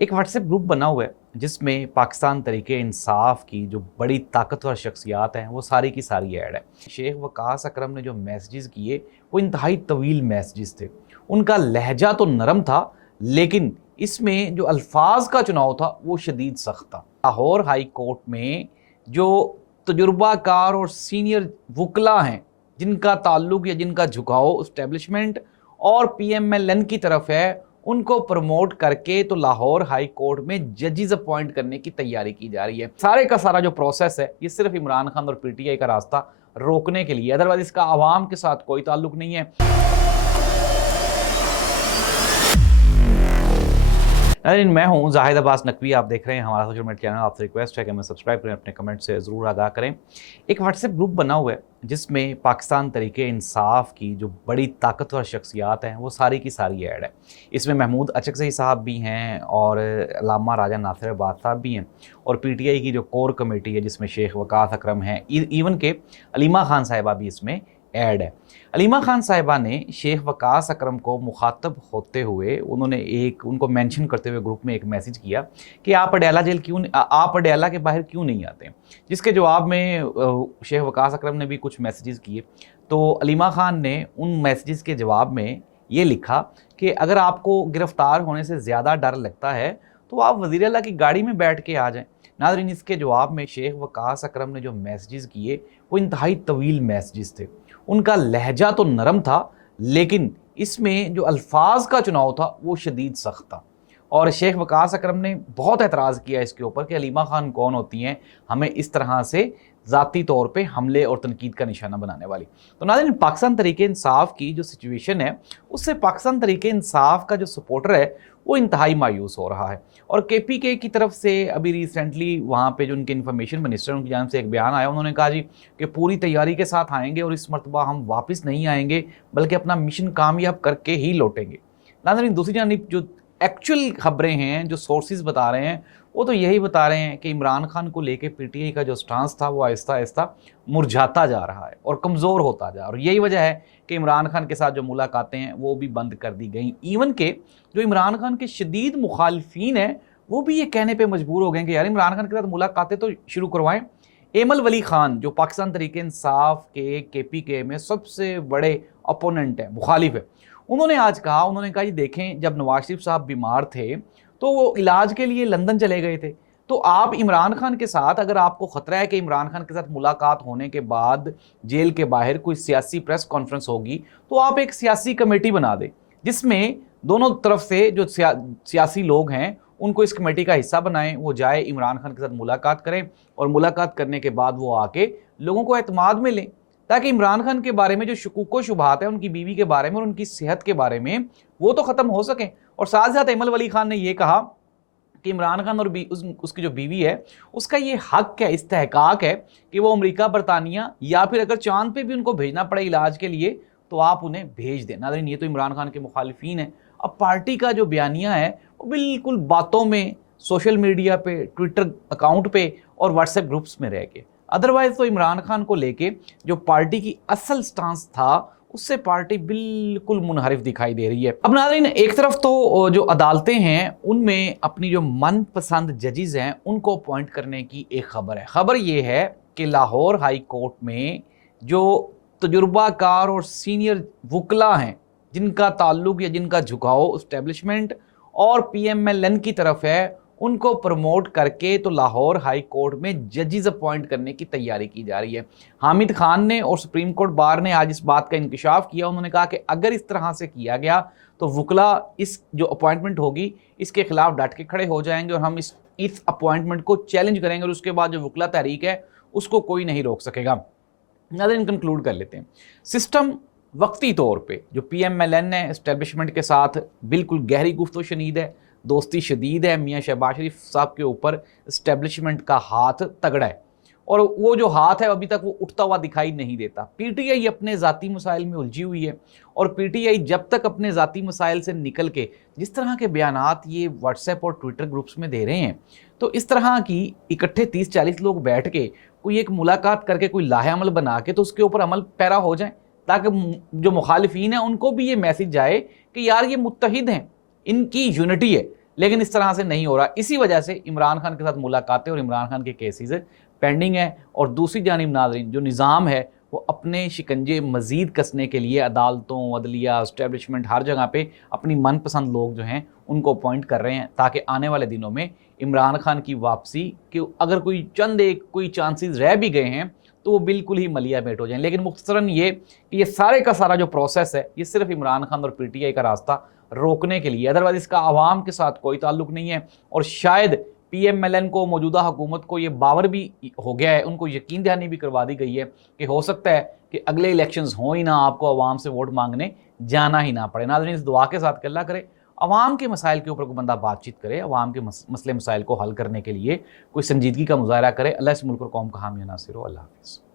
एक WhatsApp group बना हुआ है जिसमें पाकिस्तान तरीके इंसाफ की जो बड़ी ताकतवर शख्सियात हैं वो सारी की सारी ऐड है। शेख वकास अकरम ने जो मैसेजेस किए वो इंतहाई तवील मैसेजेस थे। उनका लहजा तो नरम था लेकिन इसमें जो अल्फाज का चुनाव था वो शदीद सख्त था। लाहौर हाई कोर्ट में जो तजुर्बाकार और सीनियर वकला हैं जिनका ताल्लुक या जिनका झुकाव इस्टेब्लिशमेंट और PMLN की तरफ है, उनको प्रमोट करके तो लाहौर हाई कोर्ट में जजेस अपॉइंट करने की तैयारी की जा रही है। सारे का सारा जो प्रोसेस है ये सिर्फ इमरान खान और PTI का रास्ता रोकने के लिए, अदरवाइज इसका आवाम के साथ कोई ताल्लुक नहीं है। मैं हूं जाहिद अब्बास नकवी, आप देख रहे हैं हमारा सोशल मीडिया चैनल। आपसे रिक्वेस्ट है कि हमें सब्सक्राइब करें, अपने कमेंट से ज़रूर आगाह करें। एक व्हाट्सएप ग्रुप बना हुआ है जिसमें पाकिस्तान तरीके इंसाफ की जो बड़ी ताकतवर शख्सियात हैं वो सारी की सारी ऐड है। इसमें महमूद अचकज़ई साहब भी हैं और अल्लामा राजा नासिर अब्बास साहब भी हैं और PTI की जो कोर कमेटी है जिसमें शेख वकास अकरम हैं, इवन के अलीमा खान साहिबा भी इसमें ऐड है। अलीमा खान साहिबा ने शेख वकास अकरम को मुखातब होते हुए उनको मेंशन करते हुए ग्रुप में एक मैसेज किया कि आप अडयाला के बाहर क्यों नहीं आते, जिसके जवाब में शेख वकास अकरम ने भी कुछ मैसेजेस किए। तो अलीमा खान ने उन मैसेजेस के जवाब में ये लिखा कि अगर आपको गिरफ्तार होने से ज़्यादा डर लगता है तो आप वज़ीर आला की गाड़ी में बैठ के आ जाएं। नाज़रीन, इसके जवाब में शेख वकास अकरम ने जो मैसेजेस किए वो इंतहाई तवील मैसेजेस थे। उनका लहजा तो नरम था लेकिन इसमें जो अल्फाज का चुनाव था वो शदीद सख्त था। और शेख वकास अकरम ने बहुत एतराज़ किया इसके ऊपर कि अलीमा खान कौन होती हैं हमें इस तरह से ज़ाती तौर पे हमले और तनकीद का निशाना बनाने वाली। तो नाज़रीन, पाकिस्तान तरीके इंसाफ की जो सिचुएशन है उससे पाकिस्तान तरीके इंसाफ का जो सपोर्टर है वो इंतहाई मायूस हो रहा है। और KPK की तरफ से अभी रिसेंटली वहाँ पे जो उनके इन्फॉर्मेशन मिनिस्टर उनकी जानिब से एक बयान आया, उन्होंने कहा जी कि पूरी तैयारी के साथ आएंगे और इस मरतबा हम वापस नहीं आएंगे बल्कि अपना मिशन कामयाब करके ही लौटेंगे। नाज़रीन, दूसरी जानिब जो एक्चुअल खबरें हैं, जो सोर्सेज बता रहे हैं वो तो यही बता रहे हैं कि इमरान खान को लेके PTI का जो स्टांस था वो आहिस्ता आहिस्ता मुरझाता जा रहा है और कमज़ोर होता जा रहा है। और यही वजह है कि इमरान खान के साथ जो मुलाकातें हैं वो भी बंद कर दी गई। इवन के जो इमरान खान के शदीद मुखालिफिन हैं वो भी ये कहने पे मजबूर हो गए कि यार इमरान खान के साथ मुलाकातें तो शुरू करवाएं। एमल वली खान जो पाकिस्तान तरीके इंसाफ के KPK में सबसे बड़े अपोनेंट है, मुखालिफ है, उन्होंने आज कहा, उन्होंने कहा जी देखें, जब नवाज शरीफ साहब बीमार थे तो वो इलाज के लिए लंदन चले गए थे, तो आप इमरान खान के साथ, अगर आपको ख़तरा है कि इमरान खान के साथ मुलाकात होने के बाद जेल के बाहर कोई सियासी प्रेस कॉन्फ्रेंस होगी तो आप एक सियासी कमेटी बना दें जिसमें दोनों तरफ से जो सियासी लोग हैं उनको इस कमेटी का हिस्सा बनाएं। वो जाए इमरान खान के साथ मुलाकात करें और मुलाकात करने के बाद वो आके लोगों को एतमाद में लें ताकि इमरान खान के बारे में जो शुकूक व शुबहात है उनकी बीवी के बारे में और उनकी सेहत के बारे में वो तो ख़त्म हो सकें। और साथ साथ एमल वली खान ने ये कहा कि इमरान खान और उसकी जो बीवी है उसका ये हक है, इस्तेहकाक है कि वो अमेरिका, बरतानिया या फिर अगर चांद पे भी उनको भेजना पड़े इलाज के लिए तो आप उन्हें भेज दें। नाज़रीन, ये तो इमरान खान के मुखालिफिन हैं। अब पार्टी का जो बयानिया है वो बिल्कुल बातों में, सोशल मीडिया पे, ट्विटर अकाउंट पे और व्हाट्सएप ग्रुप्स में रह के, अदरवाइज तो इमरान खान को लेके जो पार्टी की असल स्टांस था उससे पार्टी बिल्कुल मुनहरिफ दिखाई दे रही है। अब नाज़रीन, एक तरफ तो जो अदालतें हैं उनमें अपनी जो मनपसंद जजेस हैं उनको अपॉइंट करने की एक खबर है। खबर ये है कि लाहौर हाई कोर्ट में जो तजुर्बाकार और सीनियर वकला हैं जिनका ताल्लुक या जिनका झुकाव इस्टेब्लिशमेंट और PMLN की तरफ है, उनको प्रमोट करके तो लाहौर हाई कोर्ट में जजेस अपॉइंट करने की तैयारी की जा रही है। हामिद खान ने और सुप्रीम कोर्ट बार ने आज इस बात का इंकशाफ किया। उन्होंने कहा कि अगर इस तरह से किया गया तो वकला इस जो अपॉइंटमेंट होगी इसके खिलाफ डट के खड़े हो जाएंगे और हम इस अपॉइंटमेंट को चैलेंज करेंगे और उसके बाद जो वकला तहरीक है उसको कोई नहीं रोक सकेगा। नाज़रीन, कंक्लूड कर लेते हैं। सिस्टम वक्ती तौर पे जो PMLN है इस्टेब्लिशमेंट के साथ बिल्कुल गहरी गुफ्तो शनीद है, दोस्ती शदीद है। मियाँ शहबाज शरीफ साहब के ऊपर इस्टेब्लिशमेंट का हाथ तगड़ा है और वो जो हाथ है अभी तक वो उठता हुआ दिखाई नहीं देता। PTI अपने ज़ाती मसाइल में उलझी हुई है और PTI जब तक अपने ज़ाती मसाइल से निकल के जिस तरह के बयानात ये व्हाट्सएप और ट्विटर ग्रुप्स में दे रहे हैं तो इस तरह की इकट्ठे 30-40 लोग बैठ के कोई एक मुलाकात करके कोई लाहे अमल बना के तो उसके ऊपर अमल पैरा हो जाए ताकि जो मुखालिफिन हैं उनको भी ये मैसेज जाए कि यार ये मुत्तहिद हैं, इनकी यूनिटी है। لیکن اس طرح سے نہیں ہو رہا. اسی وجہ سے عمران خان کے ساتھ ملاقاتیں اور عمران خان کے کیسز پینڈنگ ہیں. اور دوسری جانب ناظرین جو نظام ہے وہ اپنے شکنجے مزید کسنے کے لیے عدالتوں، عدلیہ، اسٹیبلشمنٹ ہر جگہ پہ اپنی من پسند لوگ جو ہیں ان کو اپوائنٹ کر رہے ہیں تاکہ آنے والے دنوں میں عمران خان کی واپسی کہ اگر کوئی چانسز رہ بھی گئے ہیں تو وہ بالکل ہی ملیا میٹ ہو جائیں. لیکن مختصراً یہ کہ یہ سارے کا سارا جو پروسیس ہے یہ صرف عمران خان اور پی ٹی آئی کا راستہ روکنے کے لیے، ادروائز اس کا عوام کے ساتھ کوئی تعلق نہیں ہے. اور شاید پی ایم ایل این کو، موجودہ حکومت کو یہ باور بھی ہو گیا ہے، ان کو یقین دہانی بھی کروا دی گئی ہے کہ ہو سکتا ہے کہ اگلے الیکشنز ہوں ہی نہ، آپ کو عوام سے ووٹ مانگنے جانا ہی نہ پڑے. ناظرین اس دعا کے ساتھ کہ اللہ کرے عوام کے مسائل کے اوپر کوئی بندہ بات چیت کرے، عوام کے مسئلے مسائل کو حل کرنے کے لیے کوئی سنجیدگی کا مظاہرہ کرے. اللہ اس ملک اور قوم کا حامی و ناصر ہو. اللہ حافظ.